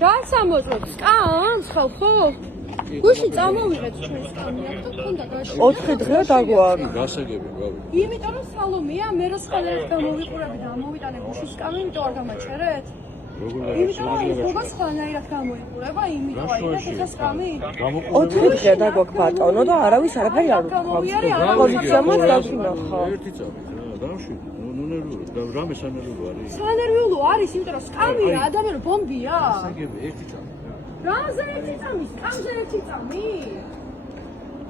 რაც ამოწმოთ სკამს ხო? გუში წამოვიღეთ ჩვენ სკამი აქ და თქონდა გაში. 4 დღეა დაგვარი. გასაგები გავი. იმიტომ რომ სალომეა მე რო სხვადასხვა გამოვიყურები და ამოვიტანე გუში სკამი, იმიტომ არ გამაჩერეთ. იმიტომ რომ როგორც ხანაირად გამოიყურება, იმიტომ აიღეთ ეხა სკამი. 4 დღეა დაგვაქვს ბატონო და არავის არაფერი არ უთხავს. პოლიციამაც დავშინახა. ერთი წამით რა, დავშვიდე. ნუ რამე სანერვიულო არის. სანერვიულო არის, იმიტომ რომ სკამია, ადამიანი ბომბია. გასაგები ერთი წამით. რაზე ერთი წამი, სკამზე ერთი წამი.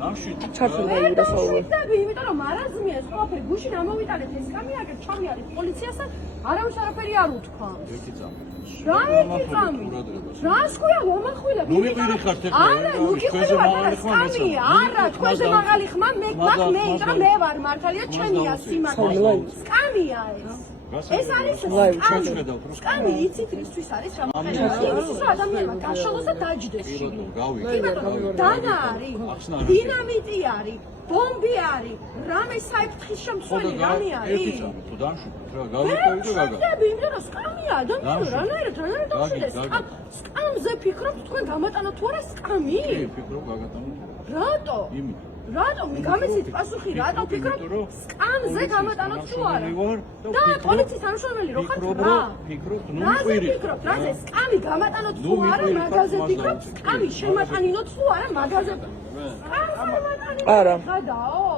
დავშვიდე. ჩართული ვერ დასავლური. დავშვიდები, იმიტომ რომ მარაზმია ეს ყველაფერი გუში ამოვიტანეთ ეს სკამი აქ ჩამი არის პოლიციასთან, არავის არაფერი არ უთქვამს. ერთი წამით. რა ერთი წამი? რას ქვია მომახვილებ? ნუ მიყირი ხართ ეხლა. არა, ნუ გიყვება და სკამი, არა, თქვენზე მაღალი ხმა, მე იმიტომ მე ვარ მართალია ჩემია სიმართლე. სკამია ეს. ეს არის სკამი, იცით რისთვის არის გამოყენებული? იმისთვის რომ ადამიანმა გაშალოს და დაჯდეს. დანა არის, დინამიტი არის, ბომბი არის, რამე საიფთხის შემცველი რამე არის. ერთი წამით თუ დამშვიდეთ რა, გავიყევი და გაგა. იმიტომ რომ სკამია, ადამიანი რანაირად დავშვიდეს. სკამზე ფიქრობთ თქვენ გამატანოთ თუ არა სკამი? კი, ფიქრობ გაგატანოთ. რატო? რატო მიგამეცით პასუხი რატო ფიქრობ სკამზე გამატანოთ თუ არა? და პოლიციის თანამშრომელი რო ხართ რა? ფიქრობ, ნუ რაზე ფიქრობ? რაზე სკამი გამატანოთ თუ არა მაგაზე ფიქრობ? სკამი შემატანინოთ თუ არა მაგაზე? არა. ხადაო?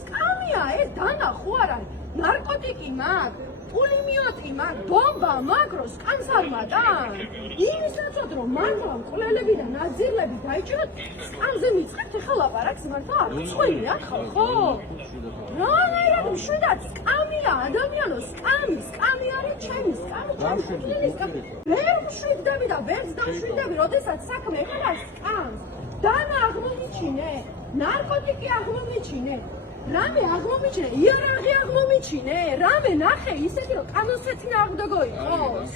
სკამია ეს დანა ხო არ არის? ნარკოტიკი მაგ? პულიმიოტი მაგ? ბომბა მაგ რო სკამს არ მატან? იმისაც რომ მართლა მკვლელები და ნაძირლები დაიჭიროთ სკამზე მიწყებთ ახლა ლაპარაკს მართლა არ გწყვილია ხო? რანაირად მშვიდად სკამია ადამიანო სკამი არის ჩემი სკამი ჩემი სკამი ვერ მშვიდდები და ვერც დავშვიდდები როდესაც საქმე ეხება სკამს დანა აღმომიჩინე ნარკოტიკი აღმომიჩინე რამე აღმომიჩინე იარაღი აღმომიჩინე რამე ნახე ისეთი რომ კანონსეცინა აღდგოიყოს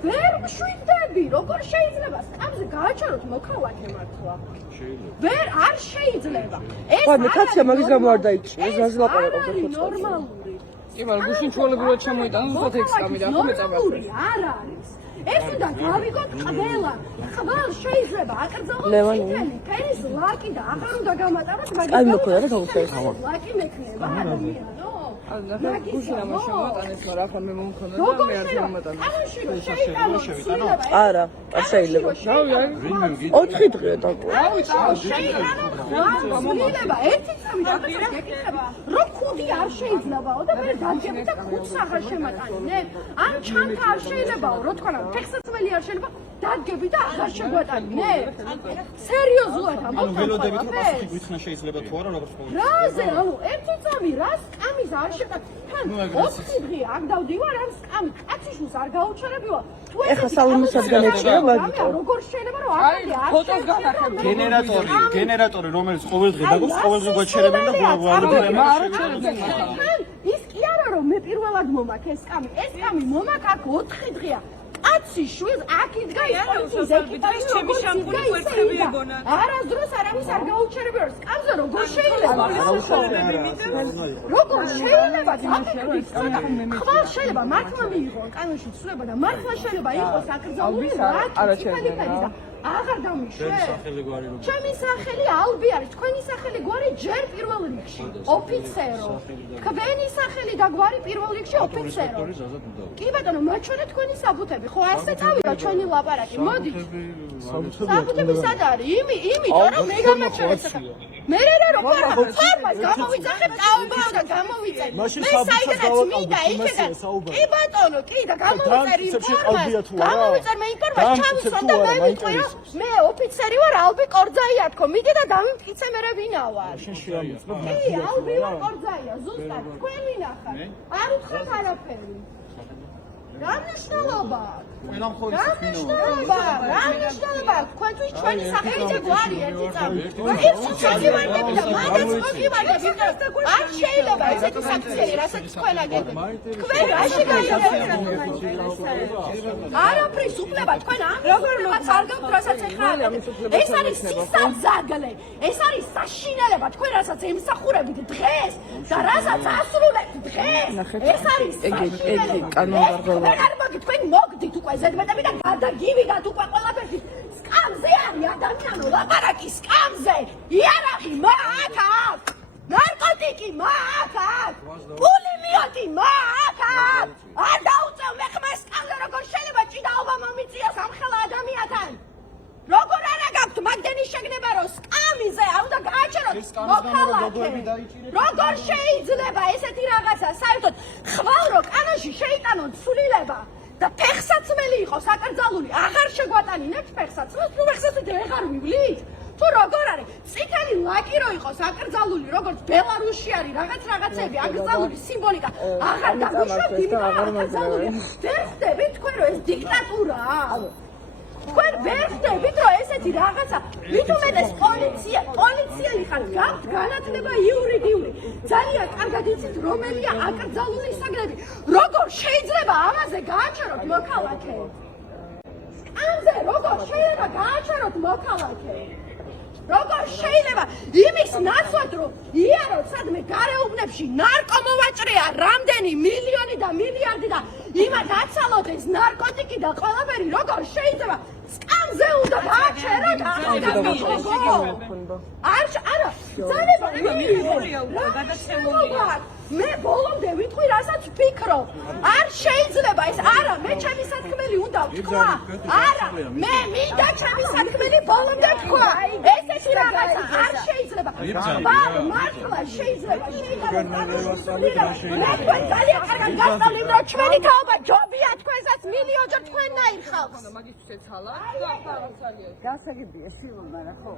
ვერ მშვიდდები როგორ შეიძლება სკამზე გააჩეროთ მოქალაქე მართლა ვერ არ შეიძლება ეს ხო მე კაცია მაგის გამო არ დაიჭირე ზაზ ლაპარაკობს ხო ნორმალური კი მაგრამ გუშინ ჩვეულებრივად ჩამოიტანა ზუსტად ეს სკამი და ხო მეწამართეს არ არის ეს უნდა გავიგოთ ყველა ხვალ შეიძლება აკრძალოთ წითელი ფერის ლაკი და აღარ უნდა გამატაროთ აი მოხდა და გავუწევს ლაკი მექნება ადამიანო და გუშინ ამას შემოატანეს მაგრამ ახლა მე მომხონდა და მე არ შემოატანა არა არ შეიძლება 4 დღეა დაგვარი შეიძლება ერთი წამი რაღაცას გეკითხება რომ ხუთი არ შეიძლებაო და მე დაგები და ხუთს აღარ შემატანინებ ან ჩანთა არ შეიძლებაო რო თქვა ფეხსაცმელი არ შეიძლება დაგები და აღარ შეგვატანინებ სერიოზულად ამბობ ველოდებით რომ პასუხი გვითხრა შეიძლება თუ არა როგორც ყოველთვის რაზე ანუ ერთი წამი რა სკამის არ შეკაც თან 4 დღე აქ დავდივარ ამ სკამი კაციშვილს არ გაუჩერებიო ეხლა სალომისაგან ეჭირა მაგითო როგორ შეიძლება რომ ახალი არ ფოტოს გახარებ გენერატორი რომელიც ყოველდღე დაგოს ყოველდღე გვაჩერებენ და ის კი არა რომ მე პირველად მომაქ ეს სკამი მომაქ აქ 4 დღეა კაცი შვილს აქ იდგა ის პოლიციის ეკიპაჟი ჩემი შამპუნი კვერცხები ეგონა არასდროს არავის არ გაუჩერებია რომ სკამზე როგორ შეიძლება როგორ შეიძლება ხვალ შეიძლება მართლა მიიღო კანონში ცვლილება და მართლა შეიძლება იყოს აკრძალული რა აღარ დამიშვე ჩემი სახელი ალბი არის თქვენი სახელი გვარი ჯერ პირველ რიგში ოფიცერო თქვენი სახელი და გვარი პირველ რიგში ოფიცერო კი ბატონო მაჩვენე თქვენი საბუთები ხო ასე წავიდა ჩვენი ლაპარაკი მოდით საბუთები სად არის იმიტომ რომ მე გამაჩვენეთ მე რა ფორმას გამოვიძახებ წავბავ და გამოვიწერ მე საიდანაც მინდა იქიდან კი ბატონო კი და გამოვიწერ ინფორმაციას გამოვიწერ მე ინფორმაციას ჩავისვან და მე ვიტყვი რომ მე ოფიცერი ვარ ალბი კორძაია თქო მიდი და დამიმტკიცე მე რა ვინა ვარ კი ალბი ვარ კორძაია ზუსტად თქვენ ვინახარ არ უთხრათ არაფერი რა მნიშვნელობა რა მნიშვნელობა თქვენთვის ჩვენი სახელი და გვარი ერთი წამი ერთი შეგივარდები და მაგაც მოგივარდები არ შეიძლება ესეთი საქციელი რასაც თქვენ აგებთ თქვენ რაში გაიგებთ არაფრის უფლება თქვენ ამის არ გაქვთ რასაც ეხლა ეს არის სისაძაგლე ეს არის საშინელება თქვენ რასაც ემსახურებით დღეს და რასაც ასრულებთ დღეს ეს არის ეგ კანონმდებლობა არ მოგით თქვენ მოგდით უკვე უკვე ზედმეტები და გადაგივიდათ უკვე ყველაფერში. სკამზე არის ადამიანო, ლაპარაკი სკამზე. იარაღი მაგ აქვს. ნარკოტიკი მაგ აქვს. პული მიოტი მაგ აქვს. არ დაუწევ მე ხმა სკამზე როგორ შეიძლება ჭიდაობა მომიწიოს ამ ხელა ადამიანთან. როგორ არა გაქვთ მაგდენი შეგნება რომ სკამიზე უნდა გააჩეროთ მოქალაქე როგორ შეიძლება ესეთი რაღაცა საერთოდ ხვალ რო კანონში შეიტანონ ცვლილება და ფეხსაცმელი იყოს აკრძალული აღარ შეგვატანინებთ ფეხსაცმელს თუ ფეხსაცმელი ვეღარ მივლით თუ როგორ არის წითელი ლაკი რო იყოს აკრძალული როგორც ბელარუსში არის რაღაცები აკრძალული სიმბოლიკა აღარ დაგვიშვათ იმიტომ აკრძალული ვერ ხვდებით თქვენ რომ ეს დიქტატურაა თქვენ ვერ ხვდებით რომ ესეთი რაღაცა მით უმეტეს პოლიციელი ხარ გაქვთ განათლება იურიდიული ძალიან კარგად იცით რომელია აკრძალული საგნები როგორ შეიძლება ამაზე გააჩეროთ მოქალაქე სკამზე როგორ შეიძლება გააჩეროთ მოქალაქე როგორ შეიძლება იმის ნაცვლად რომ იაროთ სადმე გარეუბნებში ნარკომოვაჭრეა რამდენი მილიონი და მილიარდი და იმათ აცალოდეს ნარკოტიკი და ყველაფერი როგორ შეიძლება სკამზე უნდა გააჩეროთ არა ძალება მიიღო გადაცემულია მე ბოლომდე ვიტყვი რასაც ვფიქრობ არ შეიძლება ეს არა მე ჩემი სათქმელი უნდა ვთქვა არა მე მინდა ჩემი სათქმელი ბოლომდე ვთქვა ესეთი რაღაცა არ შეიძლება მართლა შეიძლება მე თქვენ ძალიან კარგად გასწავლით რომ ჩვენი თაობა ჯობია თქვენსაც მილიონჯერ თქვენნაირ ხალხს მაგისთვის ეცალა და ახლა აღწალია გასაგებია სილონა რა ხო